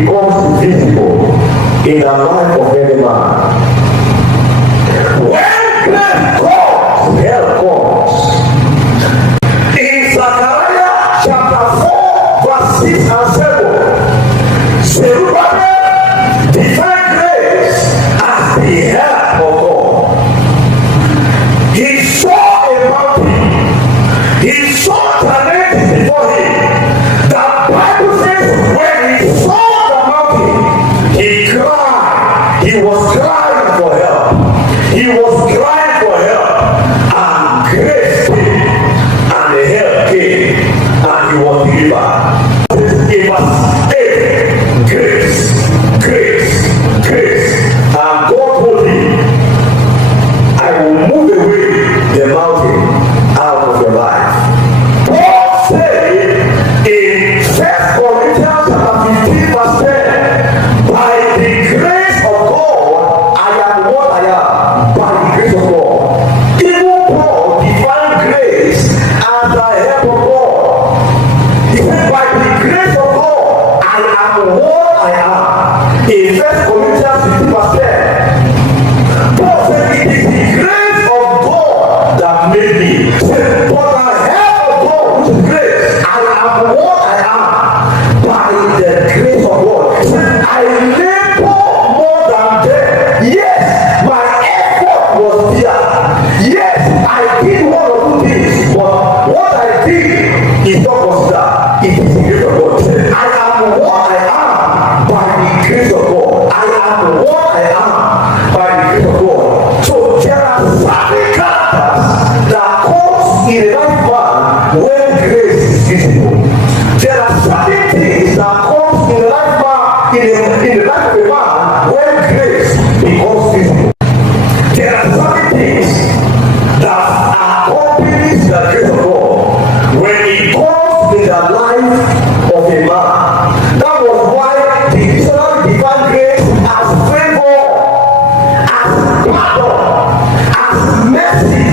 becomes visible in the life of every man. When grace comes, help comes. In Zechariah chapter 4, verse 6 and 7, Zerubbabel defined grace as the help of God. He saw a mountain, he saw challenges before him. The Bible says when he saw the mountain, he cried. He was crying for help. He was crying for help. And grace came, and the help came, and he was delivered. It was grace, grace, grace. And God told him, I will move away the mountain out of your life. Paul said in 1 Corinthians chapter 15 verse 10, by the grace of God, I am what I am. By the grace of God. Even Paul defined grace as the help of God. He said, by the grace of God, I am what I am. In 1 Corinthians 15 verse 10, Paul said, it is the grace of God that made me. He said, but the help of God, which is grace, I am what I am by the grace of God. He said, I labor more than death. Yes, my effort was there. Yes, I did one or two things, but what I did is not considered. It is the grace of God. He said, I am what I am by the grace of God. I am what I am by the grace of God. So there are certain characters that comes in a life man when grace is visible. There are certain things that comes in a life man in the life of a man when grace becomes visible. There are certain things that accompanies the grace of God when it comes in the life of a man. That was why the dictionary define grace as favor, as pardon, as mercy,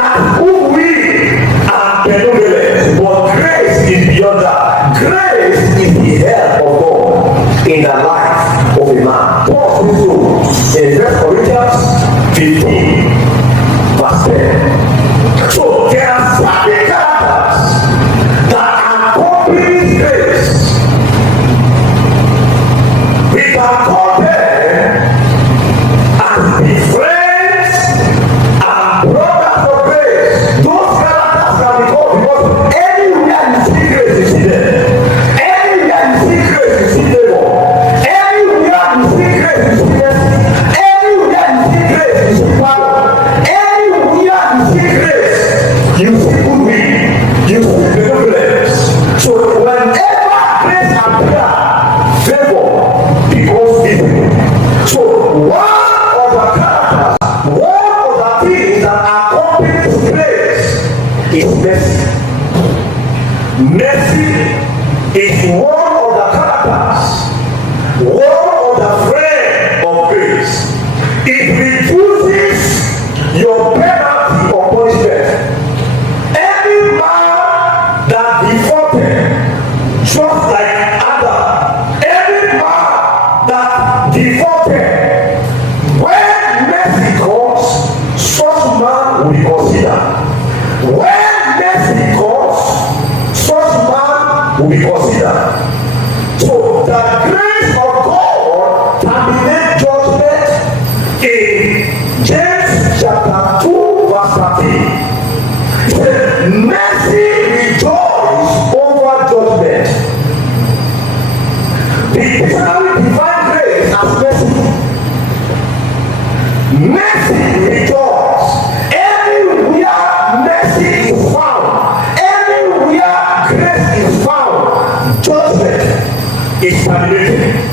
as goodwill, and benevolence. But grace is beyond that. Grace is the help of God in the life of a man. Paul says so in 1 Corinthians 15, verse 10. So there are certain characters that accompany grace. We can call them as the friends and brothers of grace. Those characters can be called because anywhere you see grace, you see them. Anywhere you see grace, you see them. Anywhere you see grace, you see them. Anywhere you see grace, you see power. Anywhere you see grace, you see goodwill, you see benevolence. So whenever grace appears, favor becomes visible. So one of the characters, one of the things that accompanies grace is mercy. Mercy is one of the characters, one of the friends of grace. It reduces your penalty or punishment. Any man that defaulted, just like Adam, any man that defaulted, when mercy comes, such man will be considered. When mercy comes, such man will be considered. So the grace of God terminates judgment in James chapter 2 verse 13. It says, mercy rejoice over judgment. The dictionary define grace as mercy. Mercy rejoice. Anywhere mercy is found, anywhere grace is found, judgment is terminated.